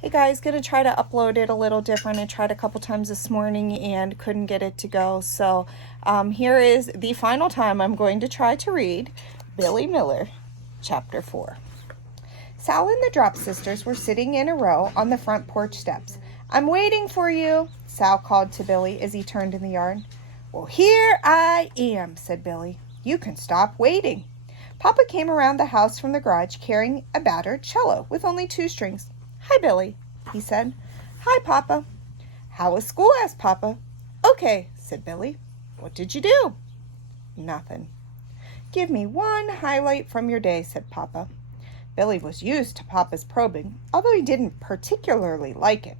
Hey guys, gonna try to upload it a little different. I tried a couple times this morning and couldn't get it to go. So here is the final time I'm going to try to read Billy Miller, Chapter 4. Sal and the Drop Sisters were sitting in a row on the front porch steps. "I'm waiting for you," Sal called to Billy as he turned in the yard. "Well, here I am," said Billy. "You can stop waiting." Papa came around the house from the garage carrying a battered cello with only 2 strings. "Hi, Billy," he said. "Hi, Papa." "How was school?" asked Papa. "Okay," said Billy. "What did you do?" "Nothing." "Give me one highlight from your day," said Papa. Billy was used to Papa's probing, although he didn't particularly like it.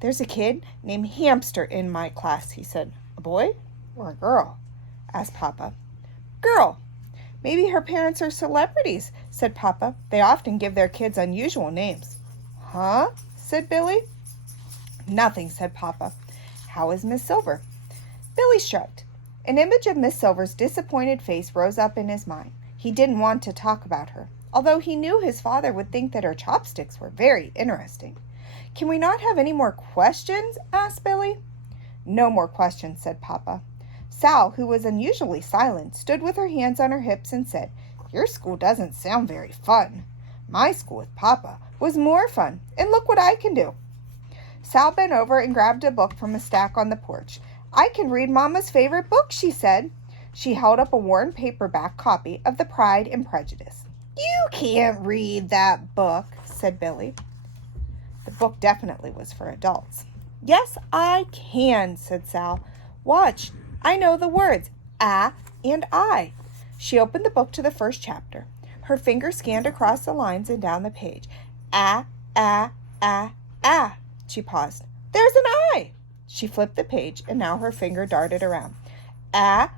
"There's a kid named Hamster in my class," he said. "A boy or a girl?" asked Papa. "Girl." "Maybe her parents are celebrities," said Papa. "They often give their kids unusual names." "Huh?" said Billy. "Nothing," said Papa. "How is Miss Silver?" Billy shrugged. An image of Miss Silver's disappointed face rose up in his mind. He didn't want to talk about her, although he knew his father would think that her chopsticks were very interesting. "Can we not have any more questions?" asked Billy. "No more questions," said Papa. Sal, who was unusually silent, stood with her hands on her hips and said, "Your school doesn't sound very fun. My school with Papa was more fun, and look what I can do." Sal bent over and grabbed a book from a stack on the porch. "I can read Mama's favorite book," she said. She held up a worn paperback copy of the Pride and Prejudice. "You can't read that book," said Billy. The book definitely was for adults. "Yes, I can," said Sal. "Watch. I know the words, a and I." She opened the book to the first chapter. Her finger scanned across the lines and down the page. A. She paused. "There's an I." She flipped the page, and now her finger darted around. A.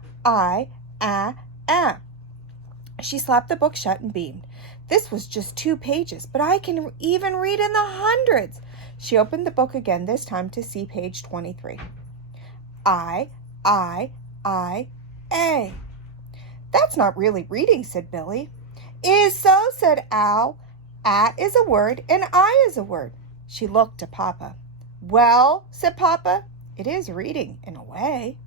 She slapped the book shut and beamed. "This was just 2 pages, but I can even read in the hundreds." She opened the book again, this time to see page 23. I, A. "That's not really reading," said Billy. "Is so," said Al. "A is a word and I is a word." She looked at Papa. "Well," said Papa, "it is reading in a way."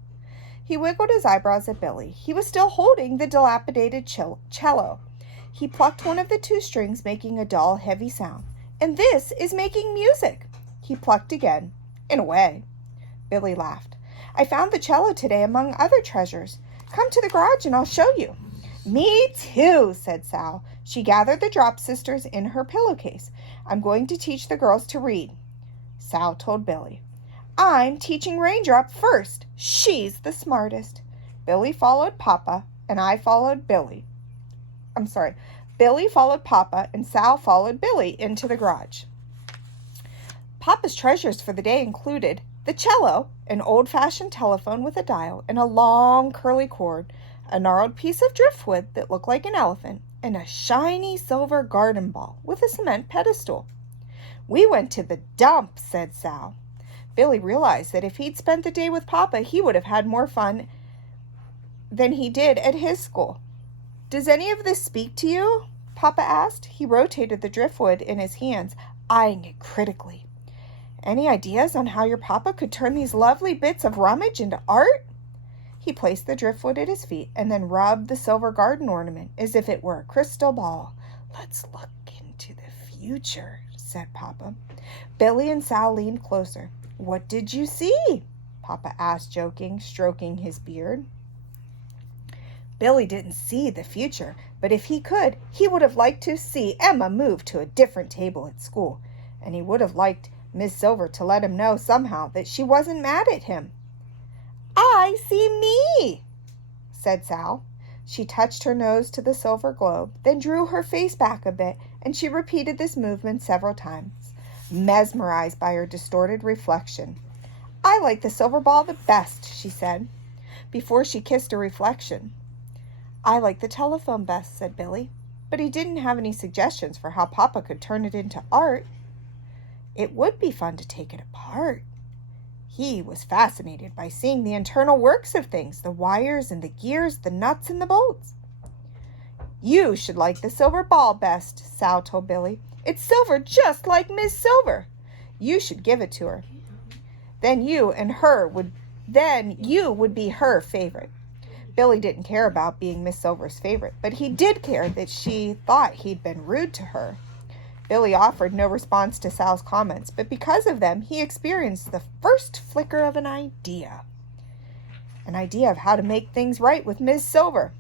He wiggled his eyebrows at Billy. He was still holding the dilapidated cello. He plucked one of the 2 strings, making a dull, heavy sound. "And this is making music." He plucked again. "In a way." Billy laughed. "I found the cello today among other treasures. Come to the garage and I'll show you." "Me too," said Sal. She gathered the Drop Sisters in her pillowcase. "I'm going to teach the girls to read." Sal told Billy, "I'm teaching Raindrop first. She's the smartest." Billy followed Papa, and I followed Billy. Billy followed Papa, and Sal followed Billy into the garage. Papa's treasures for the day included the cello, an old-fashioned telephone with a dial and a long curly cord, a gnarled piece of driftwood that looked like an elephant, and a shiny silver garden ball with a cement pedestal. "We went to the dump," said Sal. Billy realized that if he'd spent the day with Papa, he would have had more fun than he did at his school. "Does any of this speak to you?" Papa asked. He rotated the driftwood in his hands, eyeing it critically. "Any ideas on how your Papa could turn these lovely bits of rummage into art?" He placed the driftwood at his feet and then rubbed the silver garden ornament as if it were a crystal ball. "Let's look into the future," said Papa. Billy and Sal leaned closer. "What did you see?" Papa asked, joking, stroking his beard. Billy didn't see the future, but if he could, he would have liked to see Emma move to a different table at school, and he would have liked Miss Silver to let him know somehow that she wasn't mad at him. "I see me," said Sal. She touched her nose to the silver globe, then drew her face back a bit, and she repeated this movement several times, mesmerized by her distorted reflection. "I like the silver ball the best," she said, before she kissed her reflection. "I like the telephone best," said Billy, but he didn't have any suggestions for how Papa could turn it into art. It would be fun to take it apart. He was fascinated by seeing the internal works of things, the wires and the gears, the nuts and the bolts. "You should like the silver ball best," Sal told Billy. "It's silver just like Miss Silver." You should give it to her. Then you would be her favorite. Billy didn't care about being Miss Silver's favorite, but he did care that she thought he'd been rude to her. Billy offered no response to Sal's comments, but because of them, he experienced the first flicker of an idea of how to make things right with Miss Silver.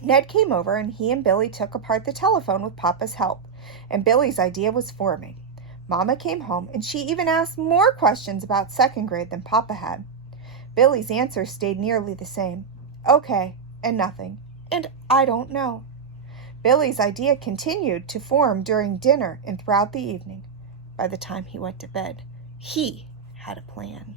Ned came over, and he and Billy took apart the telephone with Papa's help, and Billy's idea was forming. Mama came home, and she even asked more questions about second grade than Papa had. Billy's answers stayed nearly the same. Okay, and nothing, and I don't know. Billy's idea continued to form during dinner and throughout the evening. By the time he went to bed, he had a plan.